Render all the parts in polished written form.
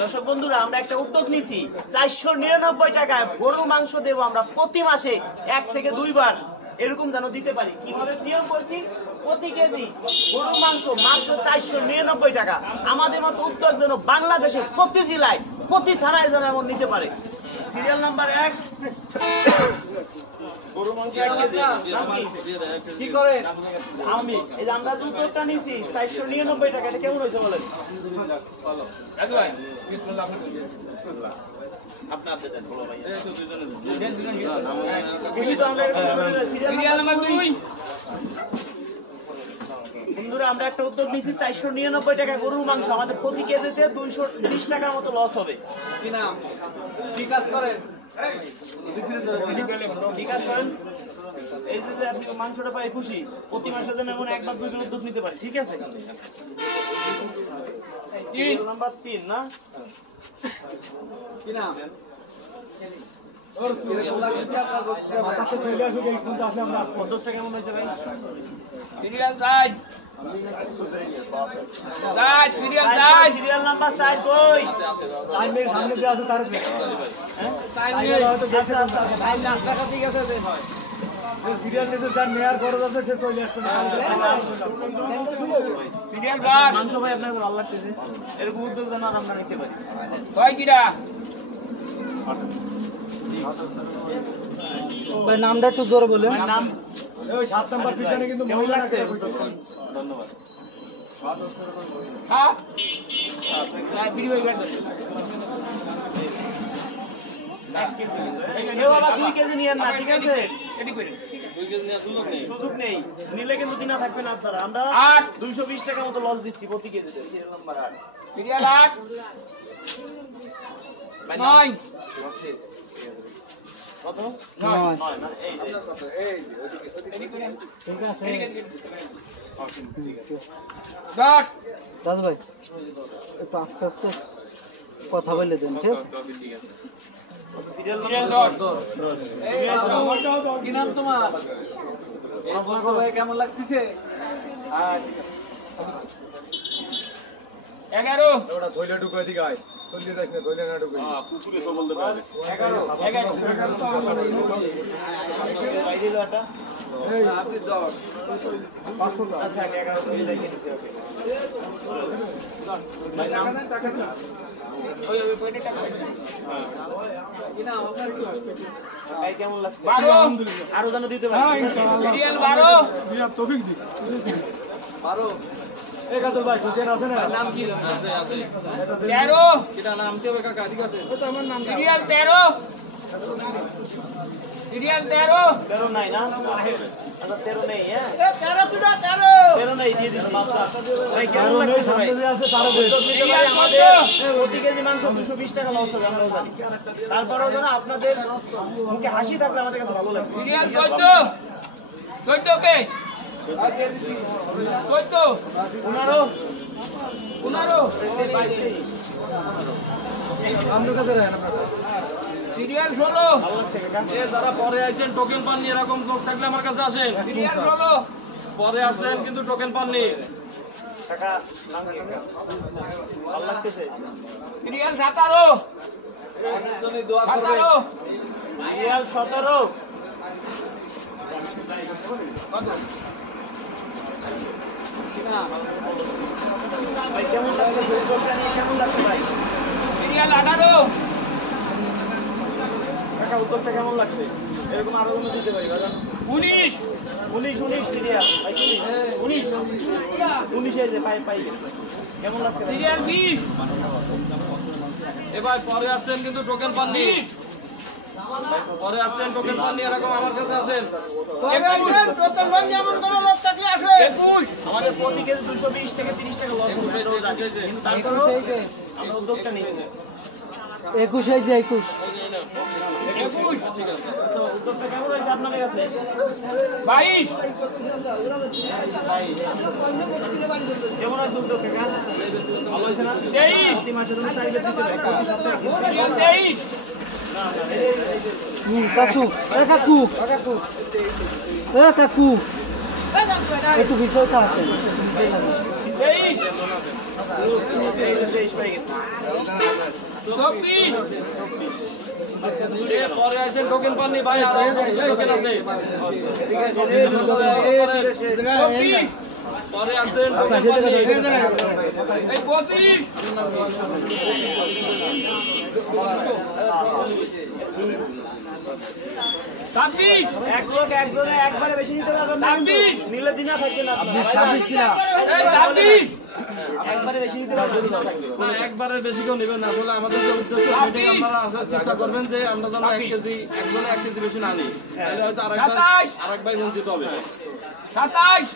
দর্শক বন্ধুরা আমরা একটা উদ্যোগ নিছি 499 টাকায় গরু মাংস দেব আমরা প্রতি মাসে 1 থেকে 2 বার এরকম যেন দিতে পারি। কিভাবে নিয়ম করছি, প্রতি কেজি গরু মাংস মাত্র 499 টাকা। আমাদের মতো উদ্যোগ যেন বাংলাদেশের প্রতি জেলায় প্রতি থানায় যেন এমন নিতে পারে। সিরিয়াল নাম্বার 1 গরু মাংস 1 কেজি কি করেন আমি এই যে আমরা উদ্যোগটা নিছি 499 টাকা। এটা কেমন হয়েছে বলেন? ভালো রাজু ভাই বিসমিল্লাহ বিসমিল্লাহ আপনি আদে দেন বলো ভাই এই তো দুজনে এই তো আমরা সিরিয়াল নাম্বার 2 বন্ধুরা আমরা একটা উদ্যোগ নিয়েছি 499 টাকা গরুর মাংস। আমাদের প্রতি কেজিতে 220 টাকার মতো লস হবে। কি নাম কি কাজ করেন? বিকাশ করেন। এই যে আপনি মাংসটা পাই খুশি, প্রতি মাসে যেন এমন একবার 2 বার উদ্যোগ নিতে পারি, ঠিক আছে? নাম্বার 3 না কি নাম উদ্যোগটা কেমন হয়েছে ভাই? সিরিয়াল গাইড সিরিয়াল নাম্বার 4 কই? সামনে যে আছে তার আচ্ছা আচ্ছা ভাই রাস্তাটা ঠিক আছে যে সিরিয়াল নিতে যার মেয়ার খরচ আছে সে চলে আসবে। সিরিয়াল গাইড মাংস ভাই আপনার ভালো লাগতেছে, এরকম উদ্যোগ যেন আমরা নিতে পারি। কয় কিটা ভাই নামটা একটু জোরে বলেন। নাম ওই 7 নাম্বার পিছনে কিন্তু কেমন লাগছে? ধন্যবাদ। হ্যাঁ না ভিডিও গাইড কেউ আবার 2 কেজি নিয়েন না, ঠিক আছে? এডি করে 2 কেজি নেওয়ার সুযোগ নেই, নিলে কিন্তু দিনা থাকবেন আপনারা। আমরা 8 220 টাকার মতো লস দিচ্ছি প্রতি কেজিতে। সিরিয়াল নাম্বার 8 সিরিয়াল 8 9 কত? 9 9 না এই যে এডি করে ঠিক আছে দশ দাস ভাই একটু আস্তে আস্তে কথা বলে দেন, ঠিক আছে? সিরিয়াল সিরিয়াল নাম্বার 10 কি নাম তোমার? ভাই কেমন লাগতেছে? 11 ওটা ধইলে ঢুকাই দি গায় চললি যাস না ধইলে না ঢুকাই কুকুরে তো বলতে পারে 11 ভাই দিল এটা এই আপনি 10 500 টাকা আচ্ছা 11 করে লিখে নিছি। ওকে ভাই নাম টাকা দেন। ওই কয়টা টাকা কি নাম আপনার? কি ভাই কেমন লাগছে? 12 আরো যেন দিতে পারি। সিরিয়াল 12 বিয়া তৌফিক জি 12 এই কাজল ভাই কোন আছে না? নাম কি? আছে 13 এটা নাম কি হবে কাকা ঠিক আছে তো আমার নাম সিরিয়াল 13 সিরিয়াল 13 13 নাই না? আচ্ছা 13 নেই, হ্যাঁ 13 কিটা 13 13 নেই, দিয়ে দিছি। ভাই কেমন লাগছে ভাই? সামনে যে আছে তারও দেন। সিরিয়াল আমাদের 14 প্রতি কেজি মাংস 220 টাকা লস হবে, আমরাও জানি। তারপরেও যেন আপনাদের মুখে হাসি থাকলে আমাদের কাছে ভালো লাগবে। সিরিয়াল 14 14 কে 14 15 15 আপনার কাছে রাখেন আপনারা। সিরিয়াল 16 ভালো লাগছে কাকা? এ যারা পরে আসেন টোকেন পাননি এরকম লোক থাকলে আমার কাছে আসেন সিরিয়াল 16 পরে আসেন কিন্তু টোকেন পাননি কাকা নাম কি কাকা? ভালো লাগতেছে? সিরিয়াল 17 জন্য দোয়া করবেন। 17 সিরিয়াল 17 কত কি নাম? ভাই কেমন লাগছে? উদ্যোগটা নিয়ে কেমন লাগছে ভাই? সিরিয়াল 18 কাকা উদ্যোগটা কেমন লাগছে? এরকম আরো যেন দিতে পারি বাজান। 19 19 সিরিয়াল ভাই 19 এই যে পাই কেমন লাগছে ভাই? সিরিয়াল 20 এ ভাই পরে আসেন কিন্তু টোকেন পাননি পরে আসেন টোকেন পাননি এরকম আমার কাছে আসেন 21 আমাদের প্রতি কেজি 220 থেকে 30 টাকা লস হবে, আমরাও জানি। কিন্তু তারপরেও আমরা উদ্যোগটা নিয়েছি। 21 এই যে 21 21 তো উদ্যোগটা কেমন হয়েছে আপনাদের কাছে? 22 ভাই কেমন হয়েছে উদ্যোগ কাকা? ভালো হয়েছে না? 23 প্রতি মাসে তুমি চাইলে দিতে পারি, প্রতি সপ্তাহে দিতে পারি। সিরিয়াল 23 না না এই যে চাচু এ কাকু এ কাকু একটু বিষয়টা আছে বিষয় লাগে 23 এই যে 23 পাই গেছে। চব্বিশ পরে আছেন টোকেন পাননি ভাই আর টোকেন আছে চব্বিশ পরে আছেন টোকেন পাননি এই পঁচিশ ছাব্বিশ এক লোক একজনে একবারে বেশি নিতে পারবেন না কিন্তু। ছাব্বিশ। নিলে দিনা থাকবে না এই ছাব্বিশ একবারে বেশি নিতে পারবেন না থাকবে। না একবারের বেশি কেউ নেবেন না আসলে আমাদের যে উদ্দেশ্য সেটাই আপনারা আসার চেষ্টা করবেন যে আমরা যেন 1 কেজি একজনে 1 কেজি বেশি না নিই তাহলে হয়তো আরেক ভাই বঞ্চিত হবে সাতাশ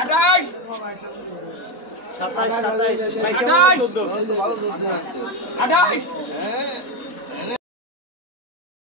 আঠাশ 27 ভাই কেমন আঠাশ। 14 আঠাশ